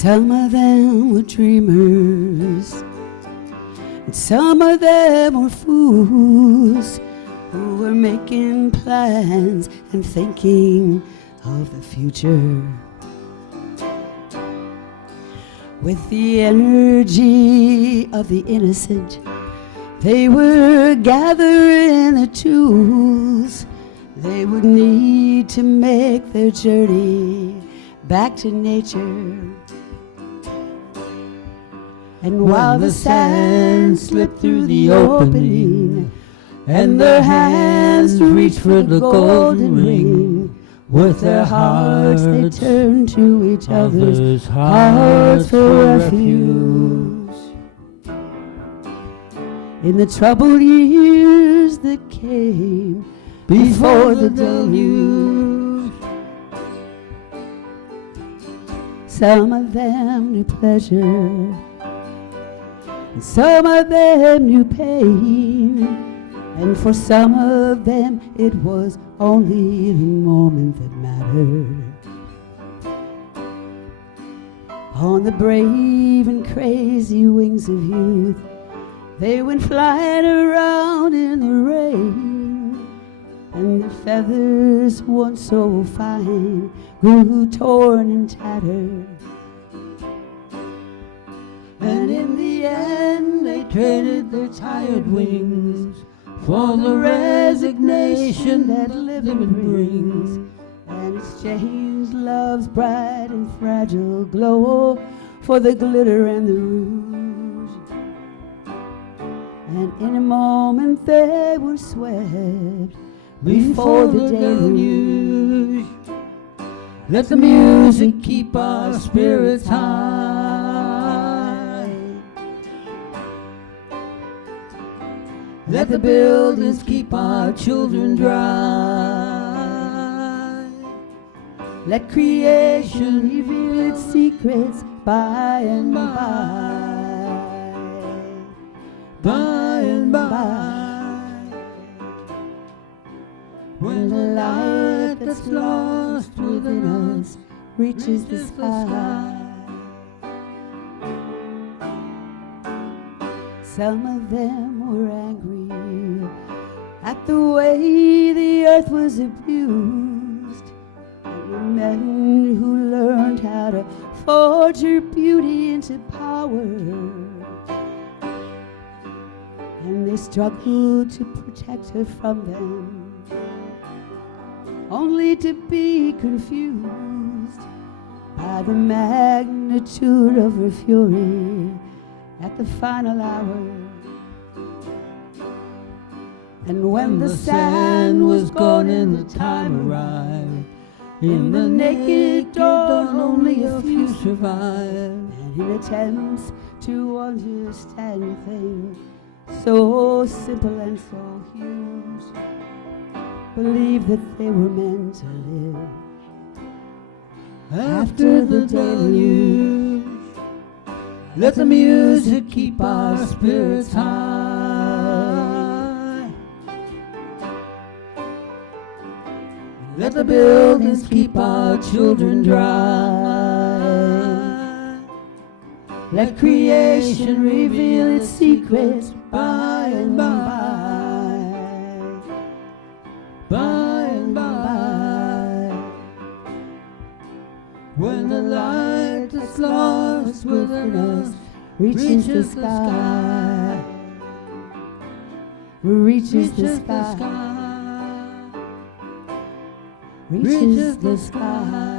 Some of them were dreamers, and some of them were fools who were making plans and thinking of the future. With the energy of the innocent, they were gathering the tools they would need to make their journey back to nature. And while the sand slipped through the opening, and their hands reached for the golden ring, with their hearts they turned to each other's hearts for refuge. In the troubled years that came before the deluge, some of them knew pleasure, and some of them knew pain, and for some of them it was only the moment that mattered. On the brave and crazy wings of youth, they went flying around in the rain, and the feathers once so fine grew torn and tattered. And in the end they traded their tired wings for the resignation that living brings, and exchanged love's bright and fragile glow for the glitter and the rouge. And in a moment they were swept before the deluge. Let the music keep our spirits high. Let the buildings keep our children dry. Let creation reveal its secrets by and by. By and by. When the light that's lost within us reaches the sky. Some of them were angry at the way the earth was abused. There were men who learned how to forge her beauty into power, and they struggled to protect her from them, only to be confused by the magnitude of her fury at the final hour. And when the sand was gone and the time arrived, in the naked dawn only a few survived. And in attempts to understand a thing so simple and so huge, believed that they were meant to live after the deluge. Let the music keep our spirits high. Let the buildings keep our children dry. Let creation reveal its secrets by and by. By and by. When the light that's lost within us reaches the sky. Reaches the sky. Reaches the sky.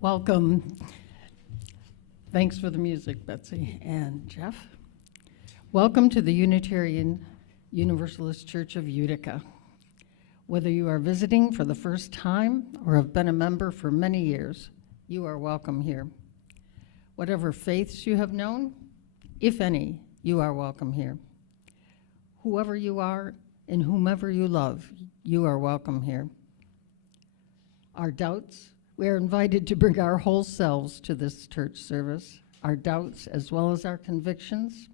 Welcome. Thanks for the music, Betsy and Jeff. Welcome to the Unitarian Universalist Church of Utica. Whether you are visiting for the first time or have been a member for many years, you are welcome here. Whatever faiths you have known, if any, you are welcome here. Whoever you are and whomever you love, you are welcome here. Our doubts, We are invited to bring our whole selves to this church service, our doubts as well as our convictions,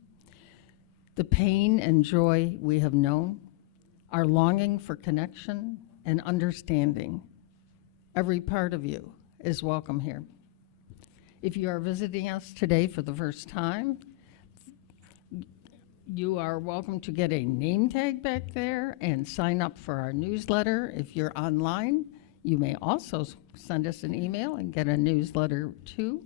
the pain and joy we have known, our longing for connection and understanding. Every part of you is welcome here. If you are visiting us today for the first time, you are welcome to get a name tag back there and sign up for our newsletter. If you're online, you may also send us an email and get a newsletter too.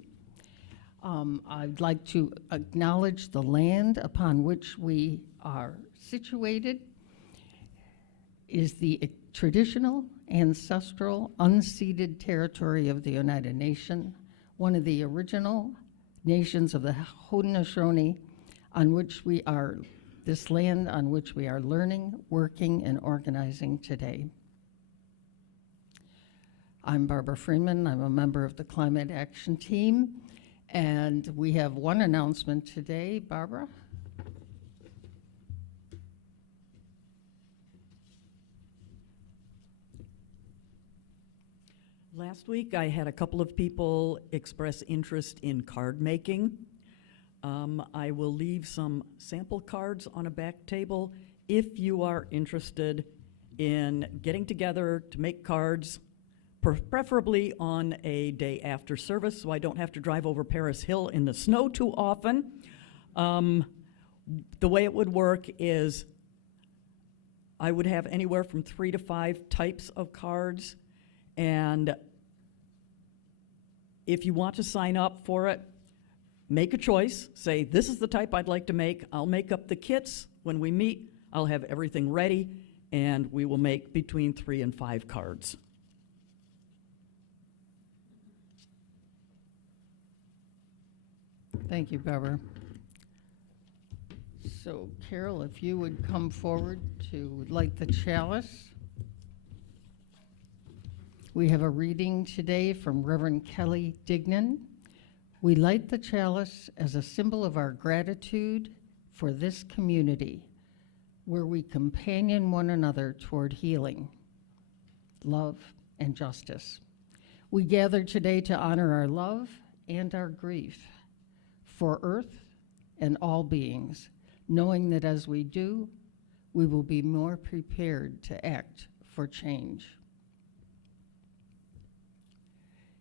I'd like to acknowledge the land upon which we are situated is the traditional, ancestral, unceded territory of the United Nations, one of the original nations of the Haudenosaunee, on which we are, this land on which we are learning, working, and organizing today. I'm Barbara Freeman. I'm a member of the Climate Action Team, and we have one announcement today. Barbara? Last week, I had a couple of people express interest in card making. I will leave some sample cards on a back table if you are interested in getting together to make cards, preferably on a day after service, so I don't have to drive over Paris Hill in the snow too often. The way it would work is I would have anywhere from 3 to 5 types of cards, and if you want to sign up for it, make a choice. Say, this is the type I'd like to make. I'll make up the kits. When we meet, I'll have everything ready, and we will make between 3 and 5 cards. Thank you, Barbara. So, Carol, if you would come forward to light the chalice. We have a reading today from Reverend Kelly Dignan. We light the chalice as a symbol of our gratitude for this community, where we companion one another toward healing, love, and justice. We gather today to honor our love and our grief for Earth and all beings, knowing that as we do, we will be more prepared to act for change.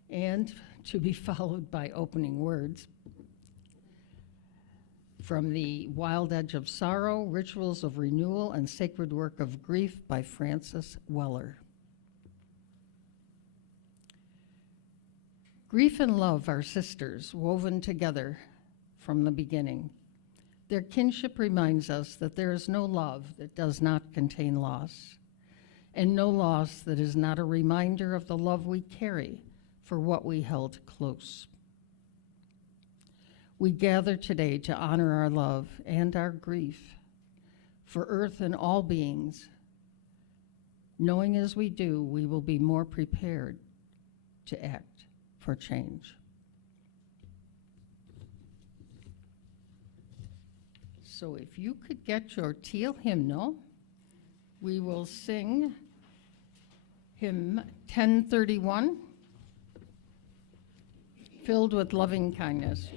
And to be followed by opening words from the Wild Edge of Sorrow, Rituals of Renewal, and Sacred Work of Grief by Francis Weller. Grief and love are sisters, woven together from the beginning. Their kinship reminds us that there is no love that does not contain loss, and no loss that is not a reminder of the love we carry for what we held close. We gather today to honor our love and our grief for Earth and all beings, knowing as we do, we will be more prepared to act for change. So if you could get your teal hymnal, we will sing hymn 1031, Filled with Loving Kindness,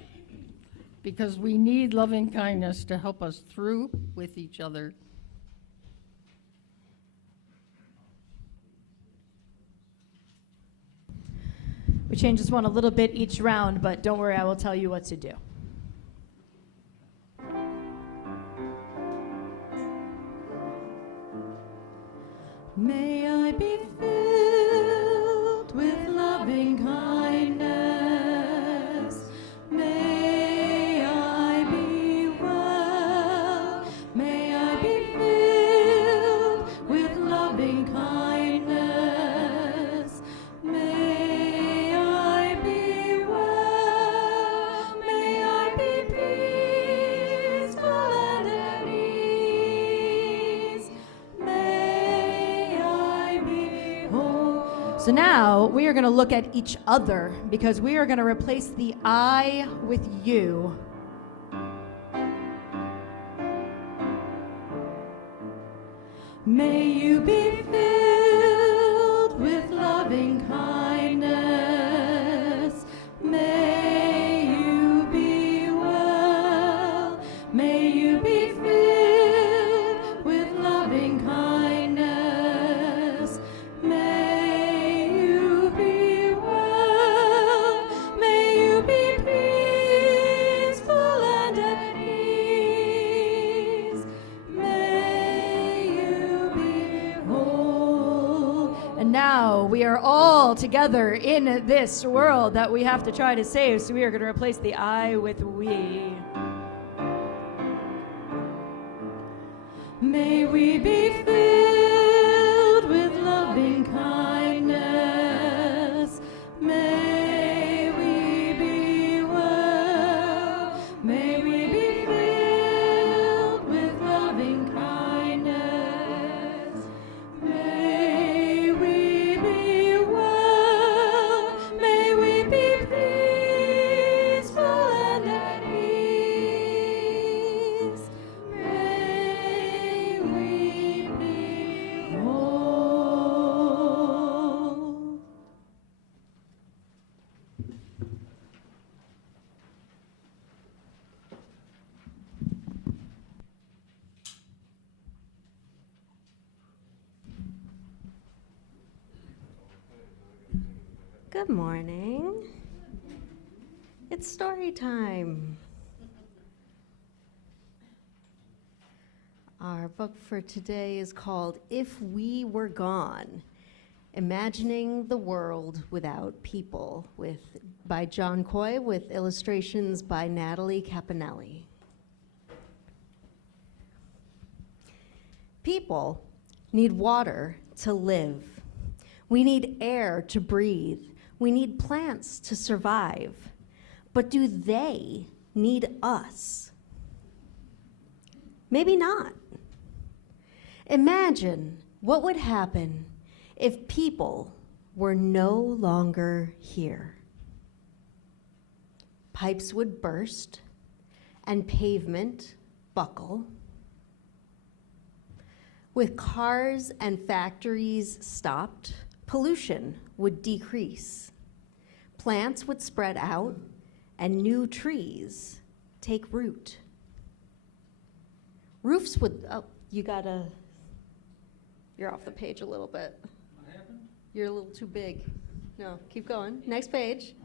because we need loving kindness to help us through with each other. We change this one a little bit each round, but don't worry, I will tell you what to do. May I be filled with loving kindness. May I be well. May I be filled with loving kindness. May I be well. May I be peaceful and at ease. May I be whole. So now we are going to look at each other because we are going to replace the I with you. May you be filled with loving kindness. know we are all together in this world that we have to try to save, so we are going to replace the I with we. May we be filled with loving kindness. May we be well. May we be filled with loving kindness. May we be well. May we be peaceful and at peace. May we be whole. Good morning. It's story time. Our book for today is called If We Were Gone, Imagining the World Without People, by John Coy, with illustrations by Natalie Caponelli. People need water to live. We need air to breathe. We need plants to survive. But do they need us? Maybe not. Imagine what would happen if people were no longer here. Pipes would burst and pavement buckle. With cars and factories stopped, pollution would decrease. Plants would spread out and new trees take root. Roofs would, you're off the page a little bit. What happened? You're a little too big. No, keep going. Next page.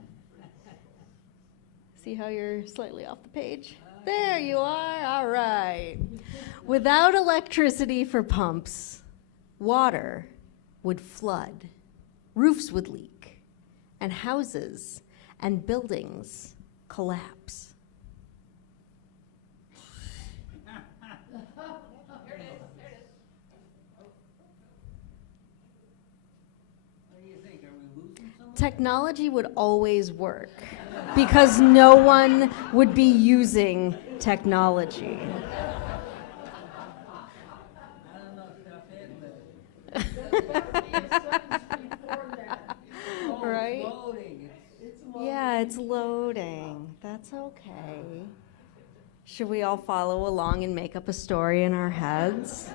See how you're slightly off the page? There you are. All right. Without electricity for pumps, water would flood, roofs would leak, and houses and buildings collapse. Technology would always work because no one would be using technology. Right? Yeah, it's loading. That's okay. Should we all follow along and make up a story in our heads?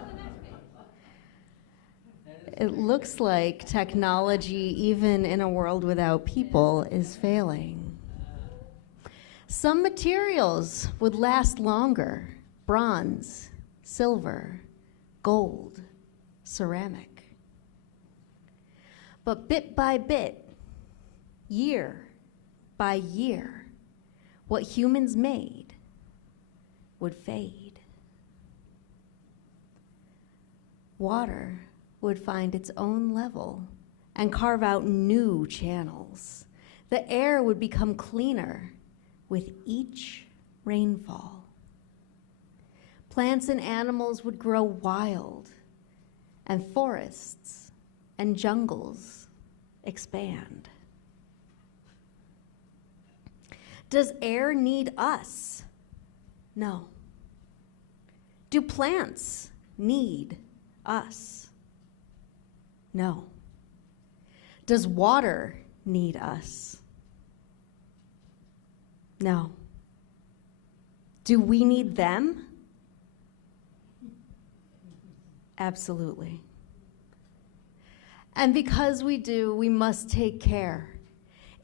It looks like technology, even in a world without people, is failing. Some materials would last longer: bronze, silver, gold, ceramic. But bit by bit, year by year, what humans made would fade. Water would find its own level and carve out new channels. The air would become cleaner with each rainfall. Plants and animals would grow wild, and forests and jungles expand. Does air need us? No. Do plants need us? No. Does water need us? No. Do we need them? Absolutely. And because we do, we must take care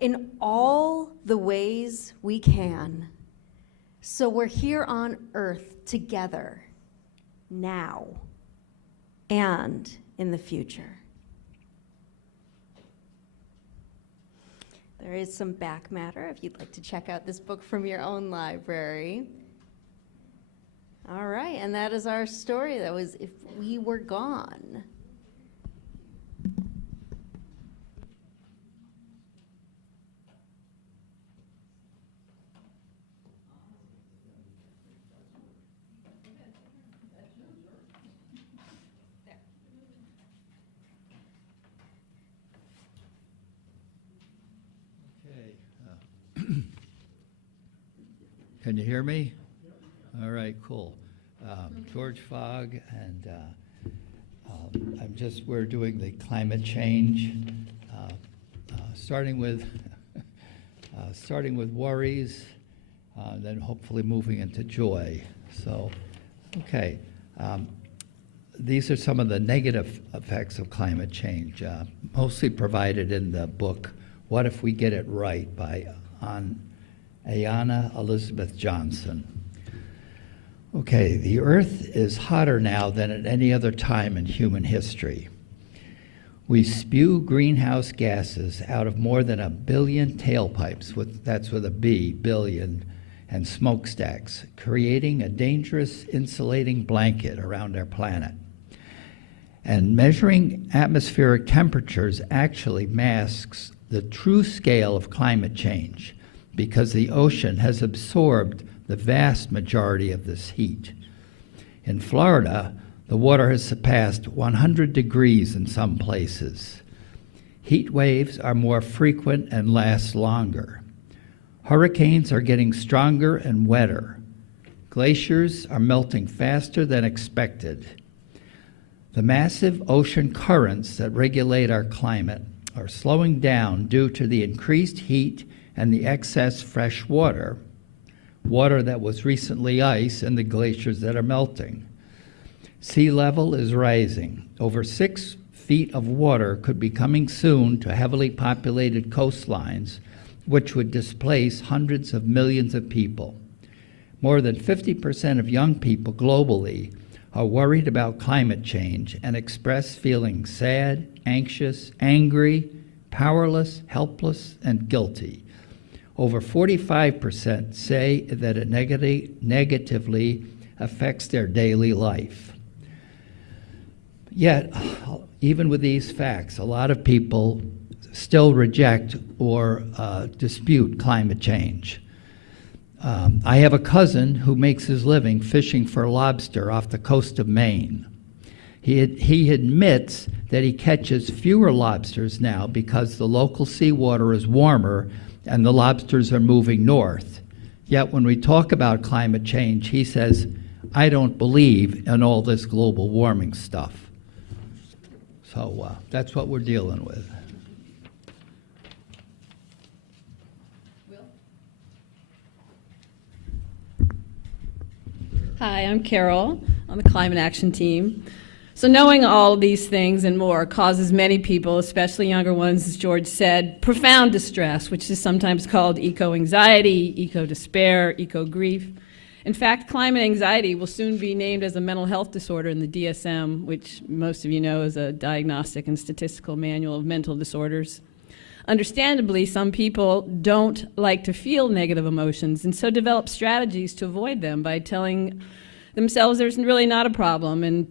in all the ways we can. So we're here on earth together now and in the future. There is some back matter if you'd like to check out this book from your own library. All right, and that is our story. That was If We Were Gone. Can you hear me? All right, cool. George Fogg, and we're doing the climate change, starting with worries, then hopefully moving into joy. So, okay. These are some of the negative effects of climate change, mostly provided in the book, What If We Get It Right, by Ayanna Elizabeth Johnson. Okay, the Earth is hotter now than at any other time in human history. We spew greenhouse gases out of more than 1 billion tailpipes, that's with a B, billion, and smokestacks, creating a dangerous insulating blanket around our planet. And measuring atmospheric temperatures actually masks the true scale of climate change, because the ocean has absorbed the vast majority of this heat. In Florida, the water has surpassed 100 degrees in some places. Heat waves are more frequent and last longer. Hurricanes are getting stronger and wetter. Glaciers are melting faster than expected. The massive ocean currents that regulate our climate are slowing down due to the increased heat and the excess fresh water that was recently ice, and the glaciers that are melting. Sea level is rising. Over 6 feet of water could be coming soon to heavily populated coastlines, which would displace hundreds of millions of people. More than 50% of young people globally are worried about climate change and express feeling sad, anxious, angry, powerless, helpless, and guilty. Over 45% say that it negatively affects their daily life. Yet, even with these facts, a lot of people still reject or dispute climate change. I have a cousin who makes his living fishing for lobster off the coast of Maine. He admits that he catches fewer lobsters now because the local seawater is warmer and the lobsters are moving north. Yet when we talk about climate change, he says, I don't believe in all this global warming stuff. So that's what we're dealing with. Hi, I'm Carol on the Climate Action Team. So knowing all these things and more causes many people, especially younger ones, as George said, profound distress, which is sometimes called eco-anxiety, eco-despair, eco-grief. In fact, climate anxiety will soon be named as a mental health disorder in the DSM, which most of you know is a diagnostic and statistical manual of mental disorders. Understandably, some people don't like to feel negative emotions and so develop strategies to avoid them by telling themselves there's really not a problem, and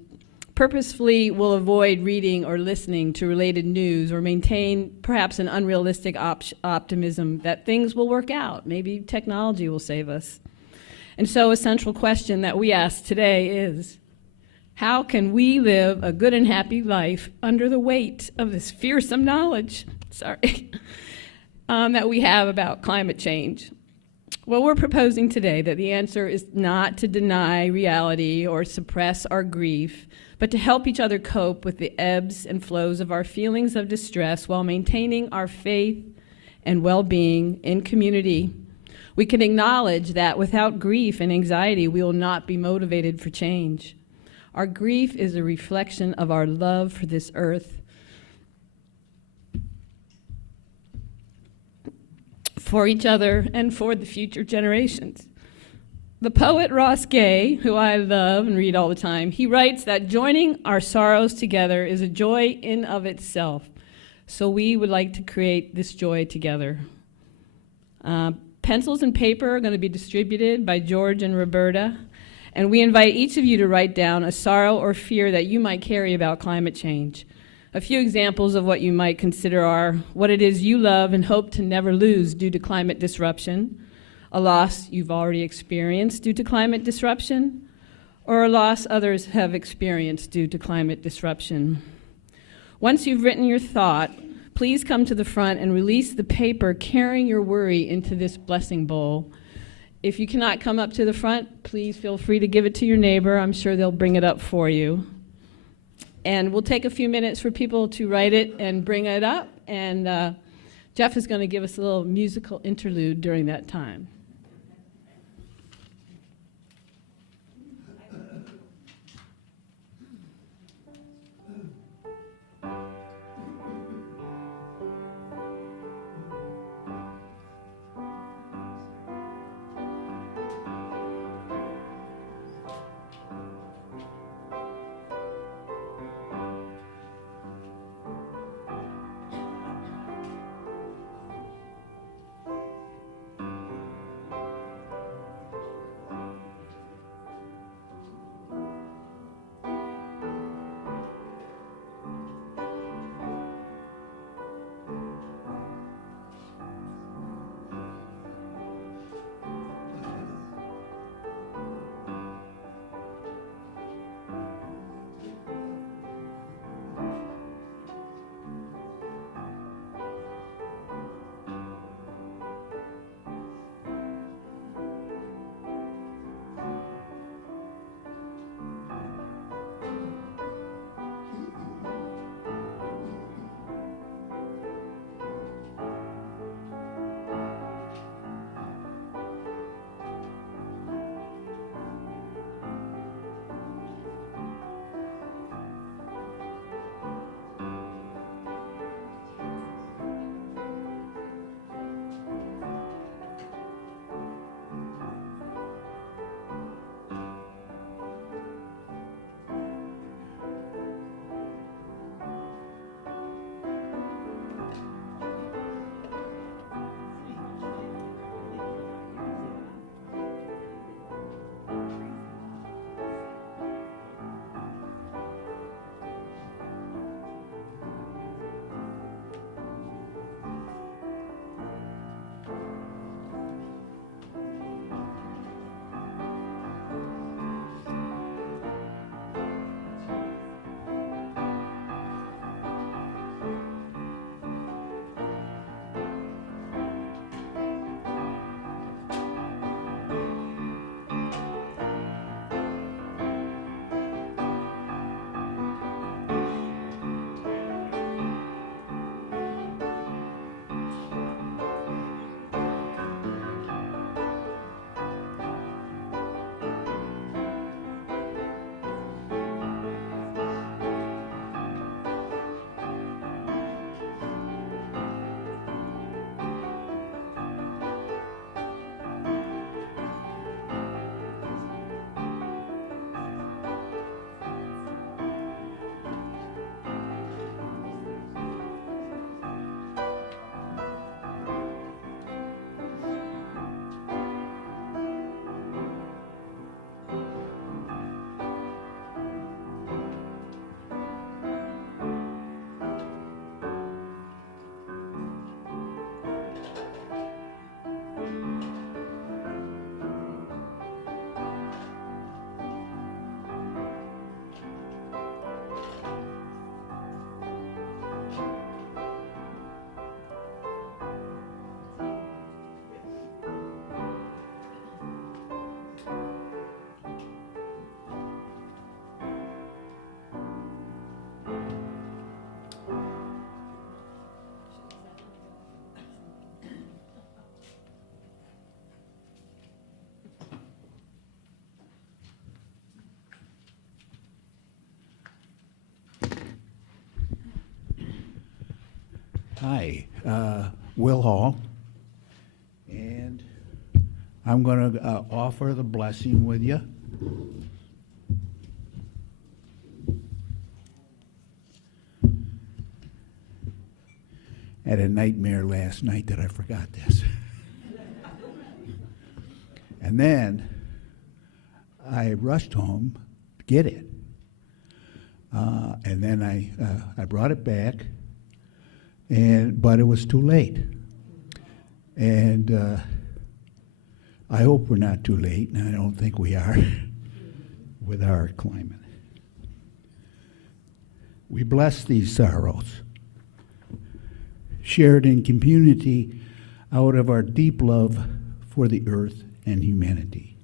purposefully will avoid reading or listening to related news or maintain perhaps an unrealistic optimism that things will work out. Maybe technology will save us. And so a central question that we ask today is, how can we live a good and happy life under the weight of this fearsome knowledge that we have about climate change? Well, we're proposing today that the answer is not to deny reality or suppress our grief, but to help each other cope with the ebbs and flows of our feelings of distress while maintaining our faith and well-being in community. We can acknowledge that without grief and anxiety, we will not be motivated for change. Our grief is a reflection of our love for this earth, for each other, and for the future generations. The poet Ross Gay, who I love and read all the time, he writes that joining our sorrows together is a joy in of itself. So we would like to create this joy together. Pencils and paper are going to be distributed by George and Roberta, and we invite each of you to write down a sorrow or fear that you might carry about climate change. A few examples of what you might consider are what it is you love and hope to never lose due to climate disruption, a loss you've already experienced due to climate disruption, or a loss others have experienced due to climate disruption. Once you've written your thought, please come to the front and release the paper carrying your worry into this blessing bowl. If you cannot come up to the front, please feel free to give it to your neighbor. I'm sure they'll bring it up for you. And we'll take a few minutes for people to write it and bring it up. And Jeff is going to give us a little musical interlude during that time. Hi, Will Hall, and I'm going to offer the blessing with you. I had a nightmare last night that I forgot this. And then I rushed home to get it. And then I brought it back, but it was too late. And I hope we're not too late, and I don't think we are with our climate. We bless these sorrows, shared in community out of our deep love for the earth and humanity.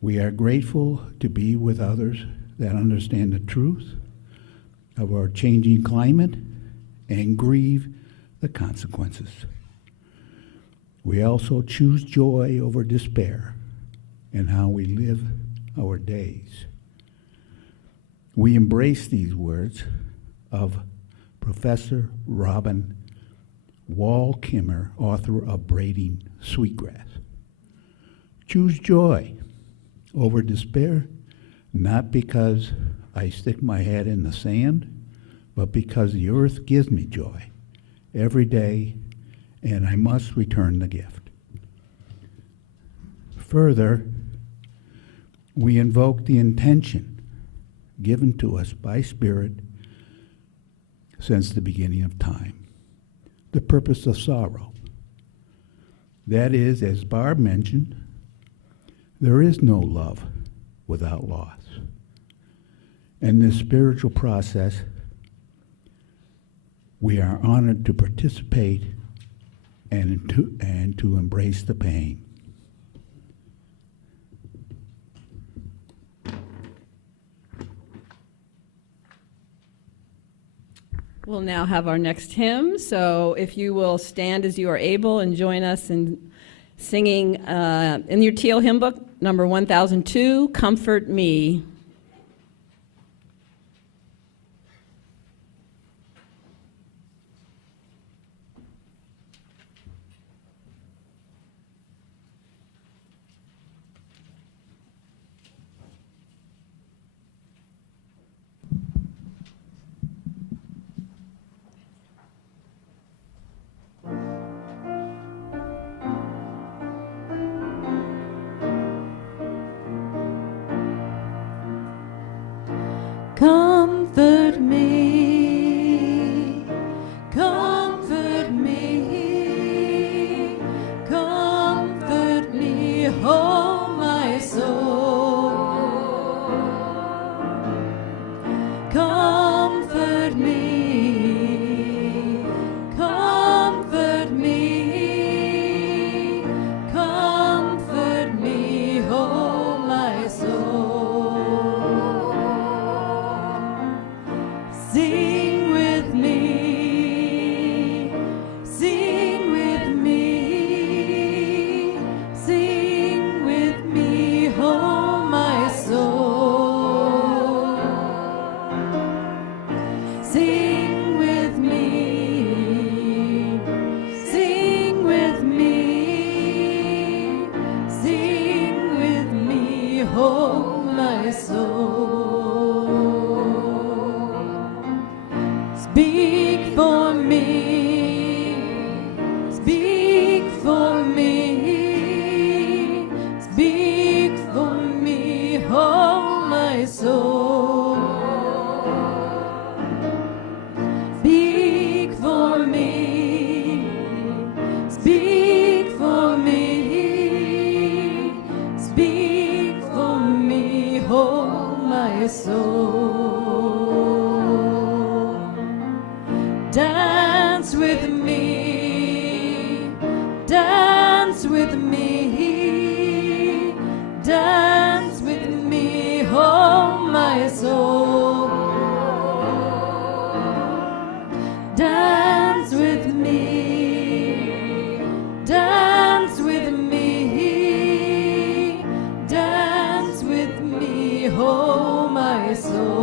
We are grateful to be with others that understand the truth of our changing climate and grieve the consequences. We also choose joy over despair in how we live our days. We embrace these words of Professor Robin Wall-Kimmer, author of Braiding Sweetgrass. Choose joy over despair, not because I stick my head in the sand, but because the earth gives me joy every day, and I must return the gift. Further, we invoke the intention given to us by Spirit since the beginning of time, the purpose of sorrow. That is, as Barb mentioned, there is no love without loss. In this spiritual process, we are honored to participate and to embrace the pain. We'll now have our next hymn, so if you will stand as you are able and join us in singing in your teal hymn book, number 1002, Comfort Me. Comfort me, comfort me, comfort me, oh my soul. Comfort me, comfort me, comfort me, oh my soul. Sing with me, sing with me, sing with me, oh my soul. Sing with me, sing with me, sing with me, oh my soul. Speak for me, speak for me, speak for me, oh my soul. Speak for me, speak for me, speak for me, oh my soul. Dance with me, dance with me, dance with me, oh my soul. Dance with me, dance with me, dance with me, oh my soul.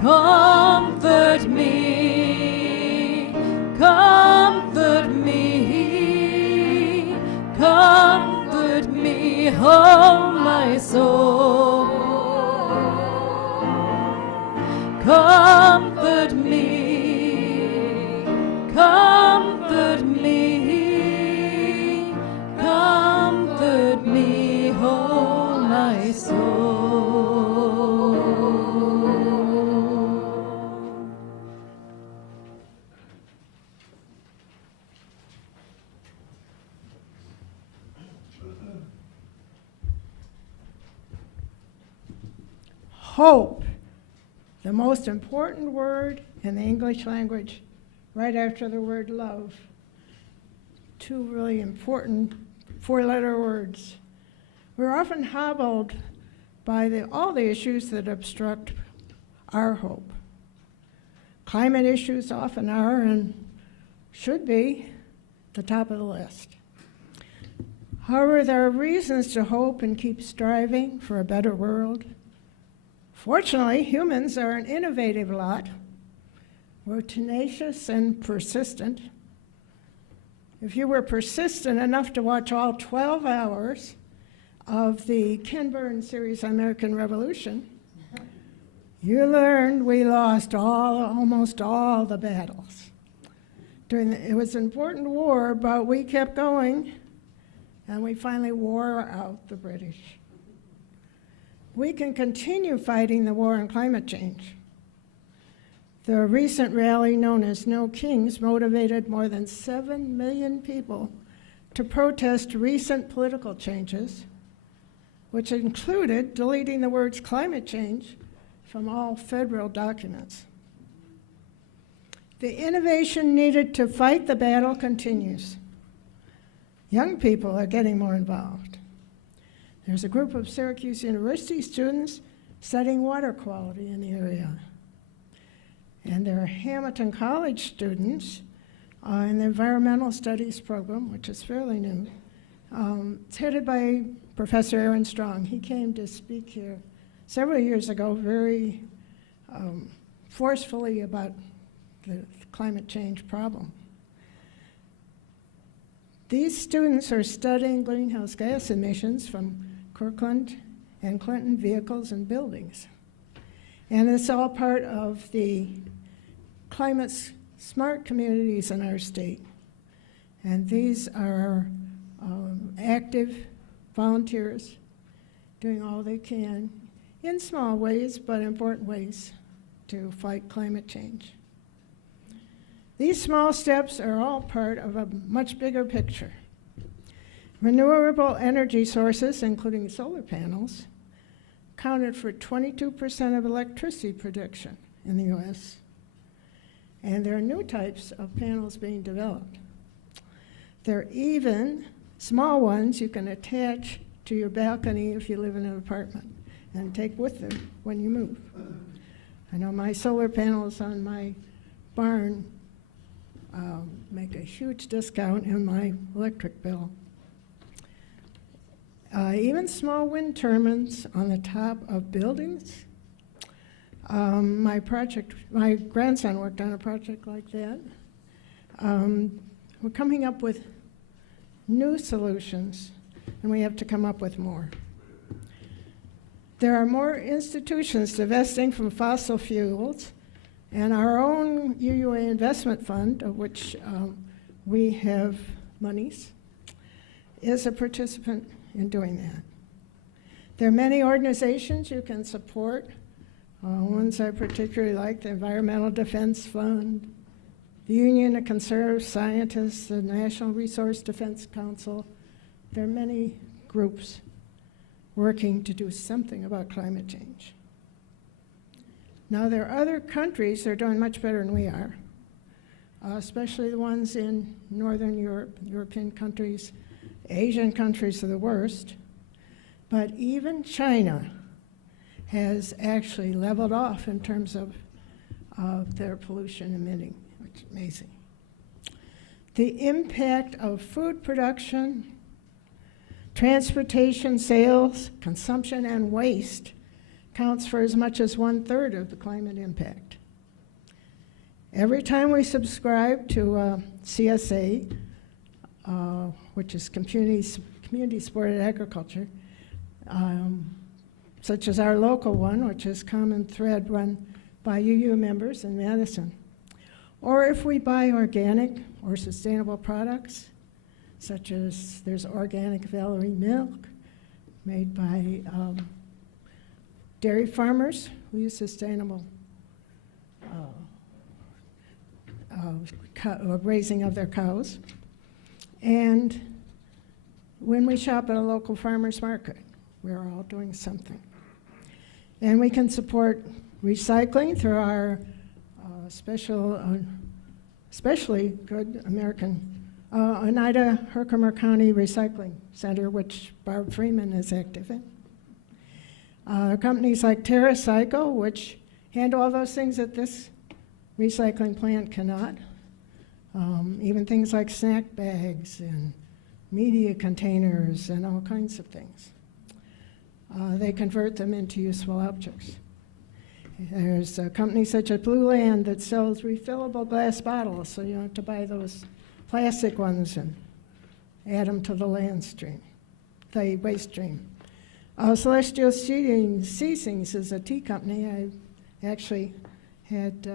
Comfort me, comfort me, comfort me, oh my soul. Comfort me, comfort me, comfort me, oh my soul. Hope, the most important word in the English language, right after the word love. two really important four-letter words. We're often hobbled by all the issues that obstruct our hope. Climate issues often are and should be the top of the list. However, there are reasons to hope and keep striving for a better world. Fortunately, humans are an innovative lot. We're tenacious and persistent. If you were persistent enough to watch all 12 hours of the Ken Burns series American Revolution, you learned we lost almost all the battles. It was an important war, but we kept going, and we finally wore out the British. We can continue fighting the war on climate change. The recent rally known as No Kings motivated more than 7 million people to protest recent political changes, which included deleting the words climate change from all federal documents. The innovation needed to fight the battle continues. Young people are getting more involved. There's a group of Syracuse University students studying water quality in the area. And there are Hamilton College students in the Environmental Studies program, which is fairly new. It's headed by Professor Aaron Strong. He came to speak here several years ago very forcefully about the climate change problem. These students are studying greenhouse gas emissions from Kirkland and Clinton vehicles and buildings. And it's all part of the climate smart communities in our state. And these are active volunteers doing all they can in small ways, but important ways to fight climate change. These small steps are all part of a much bigger picture. Renewable energy sources, including solar panels, accounted for 22% of electricity production in the US. And there are new types of panels being developed. There are even small ones you can attach to your balcony if you live in an apartment and take with them when you move. I know my solar panels on my barn make a huge discount in my electric bill. Even small wind turbines on the top of buildings. My grandson worked on a project like that. We're coming up with new solutions, and we have to come up with more. There are more institutions divesting from fossil fuels, and our own UUA investment fund, of which we have monies, is a participant in doing that. There are many organizations you can support. Ones I particularly like, the Environmental Defense Fund, the Union of Conservative Scientists, the National Resource Defense Council. There are many groups working to do something about climate change. Now, there are other countries that are doing much better than we are, especially the ones in Northern Europe, European countries. Asian countries are the worst. But even China has actually leveled off in terms of their pollution emitting, which is amazing. The impact of food production, transportation, sales, consumption, and waste counts for as much as 1/3 of the climate impact. Every time we subscribe to CSA, which is community-supported agriculture, such as our local one, which is Common Thread, run by UU members in Madison. Or if we buy organic or sustainable products, such as there's organic Valerie milk made by dairy farmers who use sustainable raising of their cows. And when we shop at a local farmer's market, we're all doing something. And we can support recycling through our especially good American Oneida Herkimer County Recycling Center, which Barb Freeman is active in. Companies like TerraCycle, which handle all those things that this recycling plant cannot. Even things like snack bags and media containers and all kinds of things. They convert them into useful objects. There's companies such as Blue Land that sells refillable glass bottles, so you don't have to buy those plastic ones and add them to the land stream, the waste stream. Celestial Seasonings is a tea company. I actually had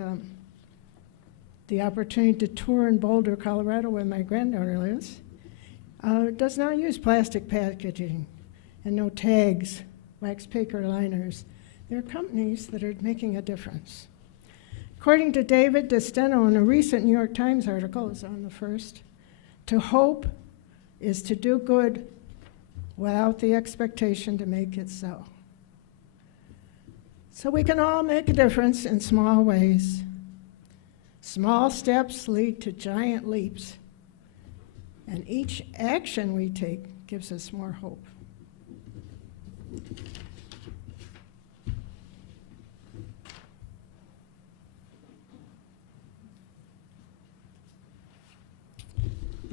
the opportunity to tour in Boulder, Colorado, where my granddaughter lives. It does not use plastic packaging and no tags, wax paper liners. They're companies that are making a difference. According to David DeSteno in a recent New York Times article, it's on the first, to hope is to do good without the expectation to make it so. So we can all make a difference in small ways. Small steps lead to giant leaps, and each action we take gives us more hope.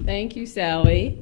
Thank you, Sally.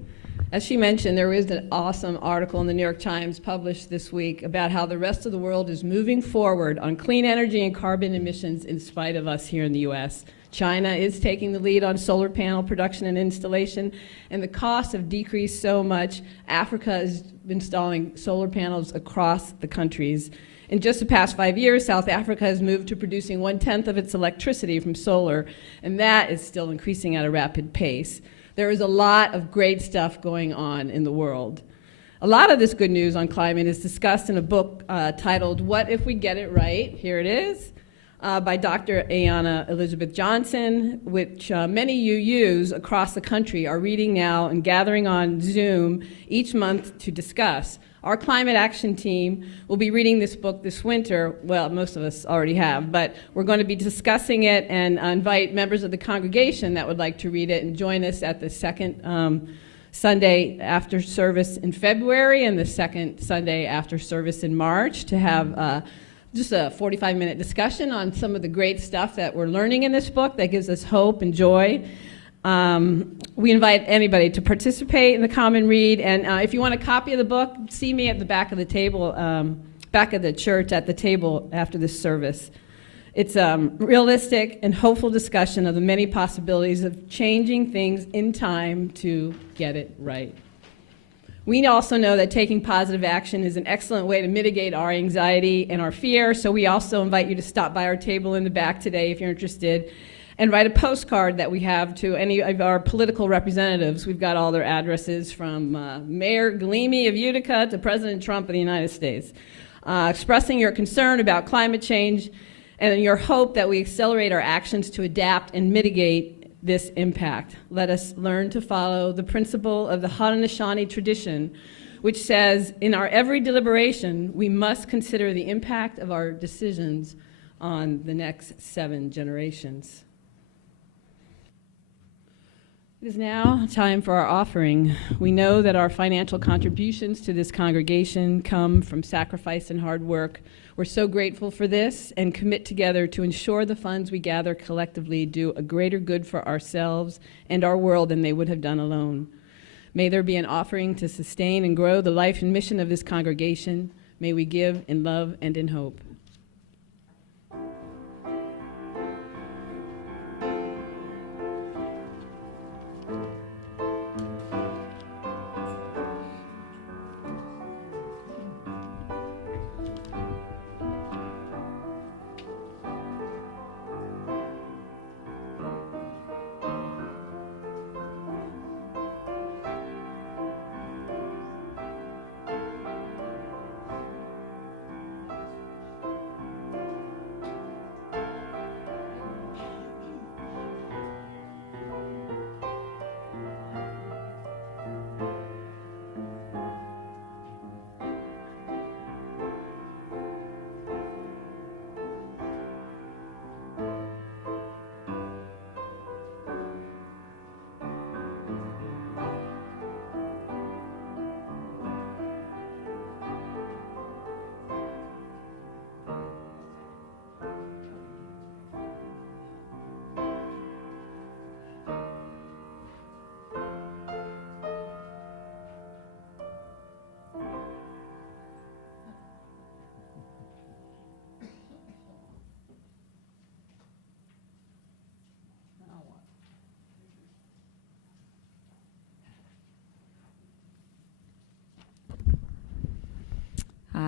As she mentioned, there is an awesome article in the New York Times published this week about how the rest of the world is moving forward on clean energy and carbon emissions in spite of us here in the U.S. China is taking the lead on solar panel production and installation, and the costs have decreased so much. Africa is installing solar panels across the countries. In just the past 5 years, South Africa has moved to producing 1/10 of its electricity from solar, and that is still increasing at a rapid pace. There is a lot of great stuff going on in the world. A lot of this good news on climate is discussed in a book titled What If We Get It Right? Here it is, by Dr. Ayanna Elizabeth Johnson, which many UUs across the country are reading now and gathering on Zoom each month to discuss. Our climate action team will be reading this book this winter. Well, most of us already have, but we're going to be discussing it and invite members of the congregation that would like to read it and join us at the second Sunday after service in February and the second Sunday after service in March to have just a 45-minute discussion on some of the great stuff that we're learning in this book that gives us hope and joy. We invite anybody to participate in the Common Read, and if you want a copy of the book, see me at the back of the table, back of the church at the table after this service. It's a realistic and hopeful discussion of the many possibilities of changing things in time to get it right. We also know that taking positive action is an excellent way to mitigate our anxiety and our fear, so we also invite you to stop by our table in the back today if you're interested, and write a postcard that we have to any of our political representatives. We've got all their addresses from Mayor Galimi of Utica to President Trump of the United States, expressing your concern about climate change and your hope that we accelerate our actions to adapt and mitigate this impact. Let us learn to follow the principle of the Haudenosaunee tradition, which says, in our every deliberation, we must consider the impact of our decisions on the next 7 generations. It is now time for our offering. We know that our financial contributions to this congregation come from sacrifice and hard work. We're so grateful for this and commit together to ensure the funds we gather collectively do a greater good for ourselves and our world than they would have done alone. May there be an offering to sustain and grow the life and mission of this congregation. May we give in love and in hope.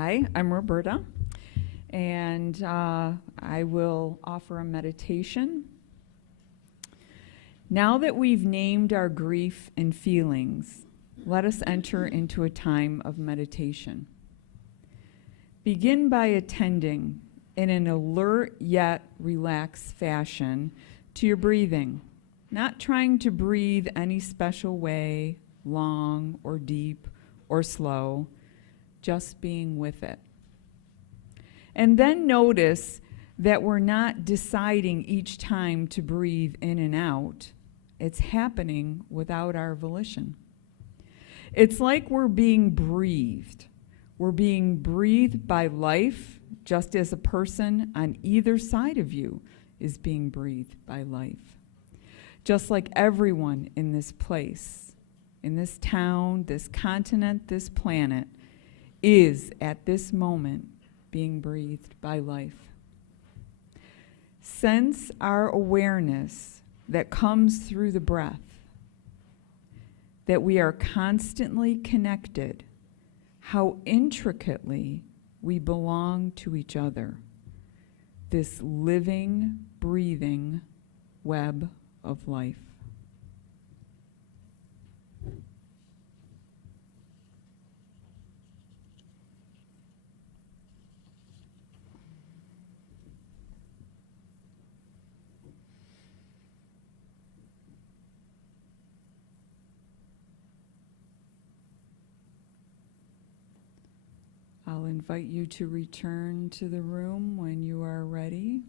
Hi, I'm Roberta, and I will offer a meditation. Now that we've named our grief and feelings, let us enter into a time of meditation. Begin by attending in an alert yet relaxed fashion to your breathing, not trying to breathe any special way, long or deep or slow, just being with it. And then notice that we're not deciding each time to breathe in and out. It's happening without our volition. It's like we're being breathed. We're being breathed by life, just as a person on either side of you is being breathed by life. Just like everyone in this place, in this town, this continent, this planet, is at this moment being breathed by life. Sense our awareness that comes through the breath, that we are constantly connected, how intricately we belong to each other, this living, breathing web of life. I'll invite you to return to the room when you are ready.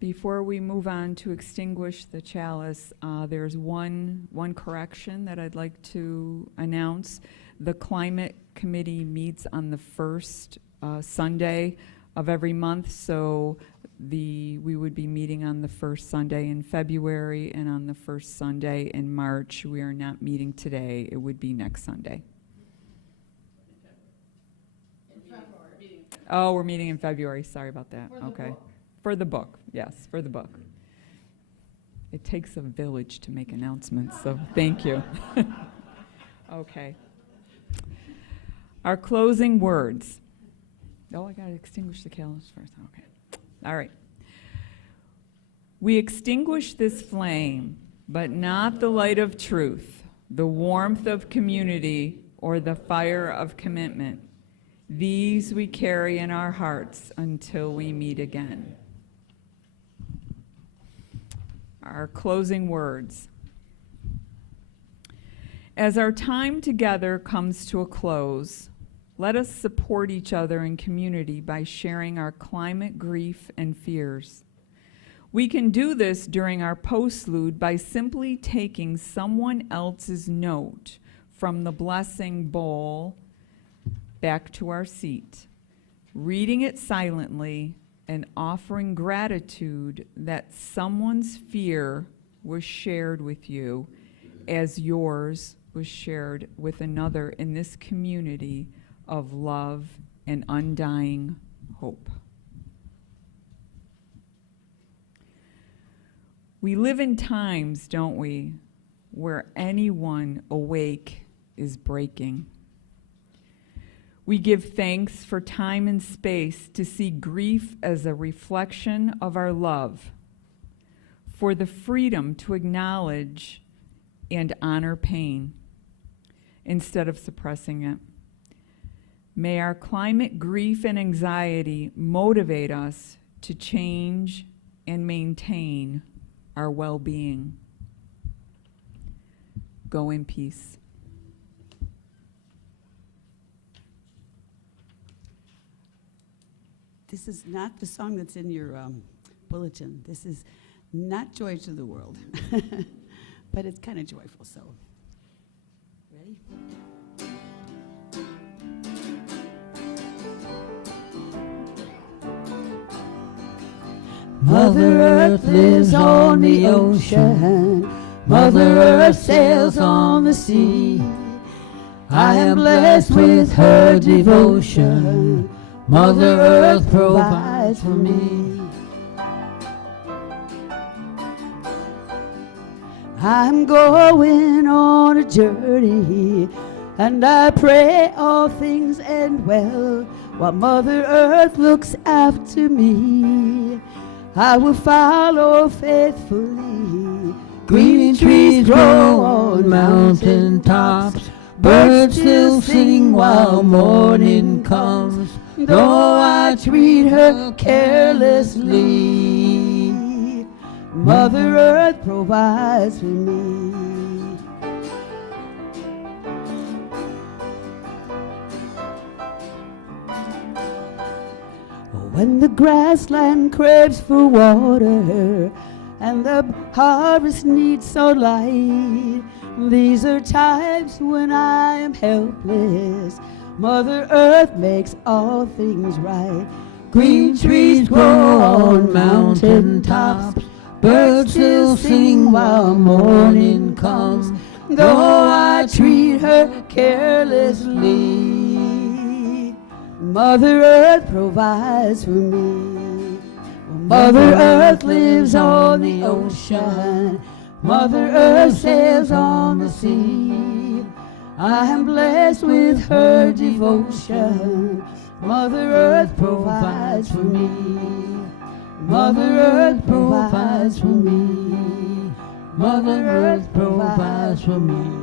Before we move on to extinguish the chalice, there's one correction that I'd like to announce. The Climate Committee meets on the first Sunday of every month, so we would be meeting on the first Sunday in February and on the first Sunday in March. We are not meeting today. It would be next Sunday. Oh, we're meeting in February. Sorry about that. Okay. For the book, yes, for the book. It takes a village to make announcements, so thank you. Okay. Our closing words. Oh, I got to extinguish the candles first. Okay. All right. We extinguish this flame, but not the light of truth, the warmth of community, or the fire of commitment. These we carry in our hearts until we meet again. Our closing words. As our time together comes to a close, let us support each other in community by sharing our climate grief and fears. We can do this during our postlude by simply taking someone else's note from the blessing bowl back to our seat, reading it silently, and offering gratitude that someone's fear was shared with you as yours was shared with another in this community of love and undying hope. We live in times, don't we, where anyone awake is breaking. We give thanks for time and space to see grief as a reflection of our love, for the freedom to acknowledge and honor pain instead of suppressing it. May our climate grief and anxiety motivate us to change and maintain our well-being. Go in peace. This is not the song that's in your bulletin. This is not Joy to the World, but it's kind of joyful, so. Ready? Mother Earth lives on the ocean. Mother Earth sails on the sea. I am blessed with her devotion. Mother Earth provides for me. I'm going on a journey, and I pray all things end well, while Mother Earth looks after me. I will follow faithfully. Green trees grow on mountain tops, birds still sing while morning comes, though I treat her carelessly. Mother Earth provides for me. When the grassland craves for water and the harvest needs sunlight, these are times when I am helpless. Mother Earth makes all things right. Green trees grow on mountain tops, birds still sing while morning comes, though I treat her carelessly. Mother Earth provides for me. Mother Earth lives on the ocean. Mother Earth sails on the sea. I am blessed with her devotion. Mother Earth provides for me. Mother Earth provides for me. Mother Earth provides for me.